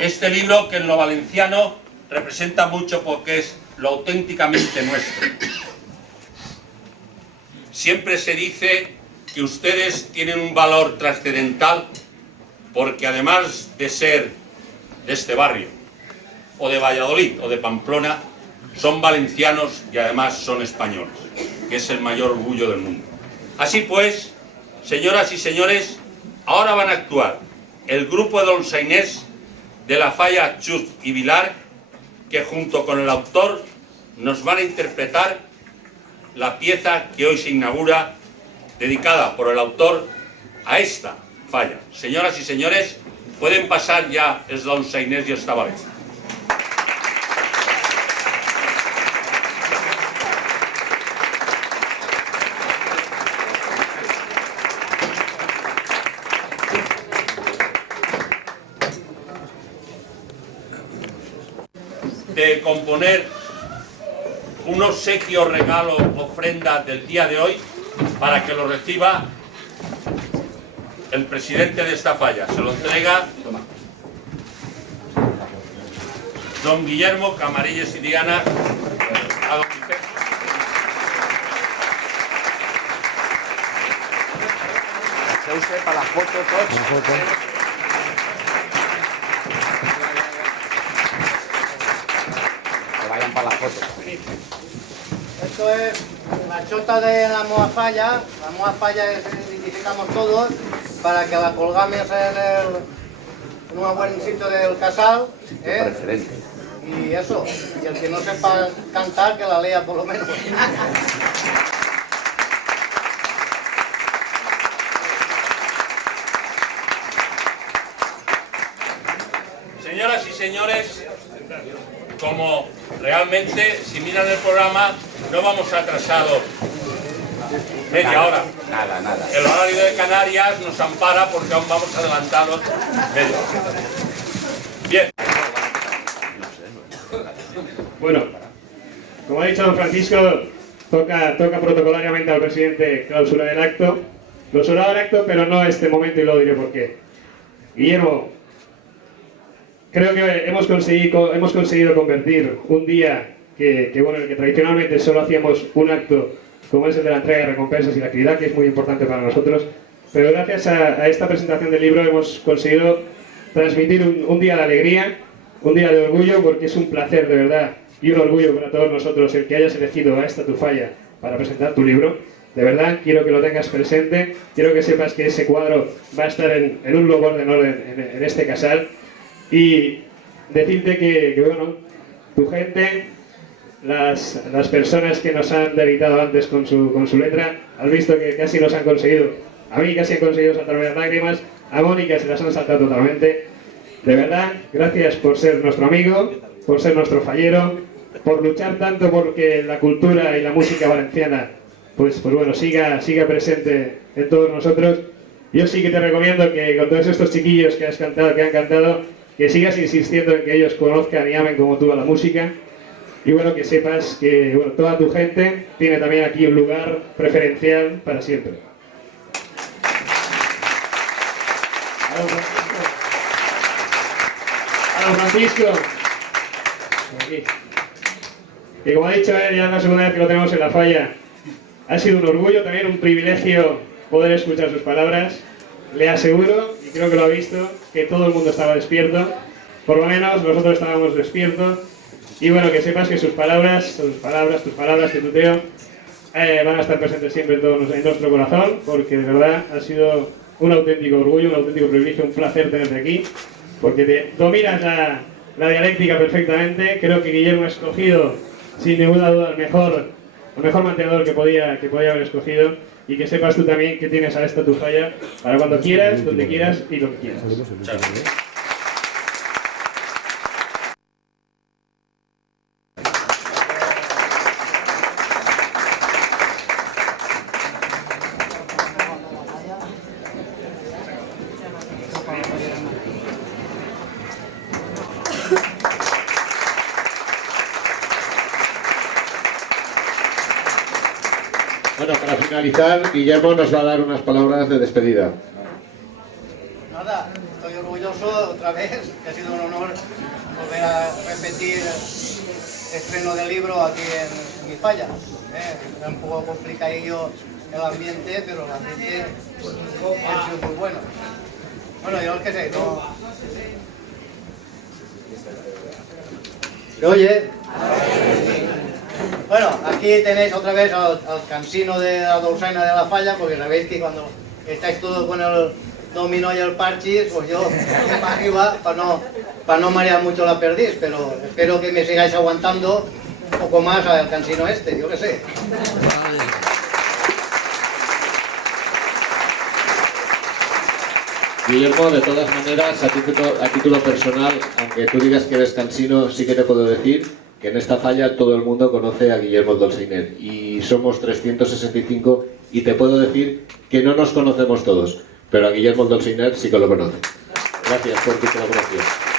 Este libro, que en lo valenciano representa mucho porque es lo auténticamente nuestro. Siempre se dice que ustedes tienen un valor trascendental porque además de ser de este barrio, o de Valladolid, o de Pamplona, son valencianos y además son españoles, que es el mayor orgullo del mundo. Así pues, señoras y señores, ahora van a actuar el grupo de dolçainers de la Falla Chus y Vilar, que junto con el autor nos van a interpretar la pieza que hoy se inaugura, dedicada por el autor a esta falla. Señoras y señores, pueden pasar ya els dolçainers i els tabalers. De componer un obsequio, regalo, ofrenda del día de hoy para que lo reciba el presidente de esta falla. Se lo entrega don Guillermo Camarelles y Diana a don Vicente. Se use para la foto, que vayan para la foto. Esto es la chota de la Moafalla. La Moafalla identificamos todos para que la colgamos en un buen sitio del casal. Y eso, y el que no sepa cantar, que la lea por lo menos. Señoras y señores, como realmente, si miran el programa, no vamos atrasados media hora. Nada. El horario de Canarias nos ampara porque aún vamos adelantados media hora. Bien. Bueno, como ha dicho don Francisco, toca protocolariamente al presidente clausurar el acto. Clausurado el acto, pero no este momento, y luego diré por qué. Guillermo, creo que hemos conseguido convertir un día bueno, en el que tradicionalmente solo hacíamos un acto, como es el de la entrega de recompensas y la actividad, que es muy importante para nosotros, pero gracias a esta presentación del libro hemos conseguido transmitir un día de alegría, un día de orgullo, porque es un placer de verdad y un orgullo para todos nosotros el que hayas elegido a esta tu falla para presentar tu libro. De verdad, quiero que lo tengas presente, quiero que sepas que ese cuadro va a estar en un lugar de honor en este casal, y decirte que bueno, tu gente, las personas que nos han deleitado antes con su letra, has visto que casi los han conseguido. A mí casi han conseguido saltarme las lágrimas, a Mónica se las han saltado totalmente. De verdad, gracias por ser nuestro amigo, por ser nuestro fallero, por luchar tanto porque la cultura y la música valenciana pues bueno, siga presente en todos nosotros. Yo sí que te recomiendo que con todos estos chiquillos que han cantado, que sigas insistiendo en que ellos conozcan y amen como tú a la música. Y bueno, que sepas que bueno, toda tu gente tiene también aquí un lugar preferencial para siempre. A don Francisco. Aquí. Que como ha dicho él, ya es la segunda vez que lo tenemos en la falla. Ha sido un orgullo, también un privilegio poder escuchar sus palabras. Le aseguro, y creo que lo ha visto, que todo el mundo estaba despierto. Por lo menos nosotros estábamos despiertos. Y bueno, que sepas que tus palabras, que tuteo, van a estar presentes siempre en nuestro corazón, porque de verdad ha sido un auténtico orgullo, un auténtico privilegio, un placer tenerte aquí, porque dominas la dialéctica perfectamente. Creo que Guillermo ha escogido, sin ninguna duda, el mejor mantenedor que podía haber escogido, y que sepas tú también que tienes a esta tu falla para cuando quieras, donde quieras y lo que quieras. Bueno, para finalizar, Guillermo nos va a dar unas palabras de despedida. Nada, estoy orgulloso Alfonso otra vez, que ha sido un honor volver a repetir estreno del libro aquí en mi falla. Era un poco complicadillo el ambiente, pero el ambiente ha sido muy bueno. Bueno, yo es que sé, no... ¿Se oye? Bueno, aquí tenéis otra vez al cansino de la Dolçaina de la Falla, porque sabéis que cuando estáis todos con el dominó y el parchís, pues yo para arriba para no marear mucho la perdiz, pero espero que me sigáis aguantando un poco más al cansino este, yo qué sé. Guillermo, de todas maneras, a título personal, aunque tú digas que eres cansino, sí que te puedo decir que en esta falla todo el mundo conoce a Guillermo Dolçainer y somos 365 y te puedo decir que no nos conocemos todos, pero a Guillermo Dolçainer sí que lo conoce. Gracias por tu colaboración.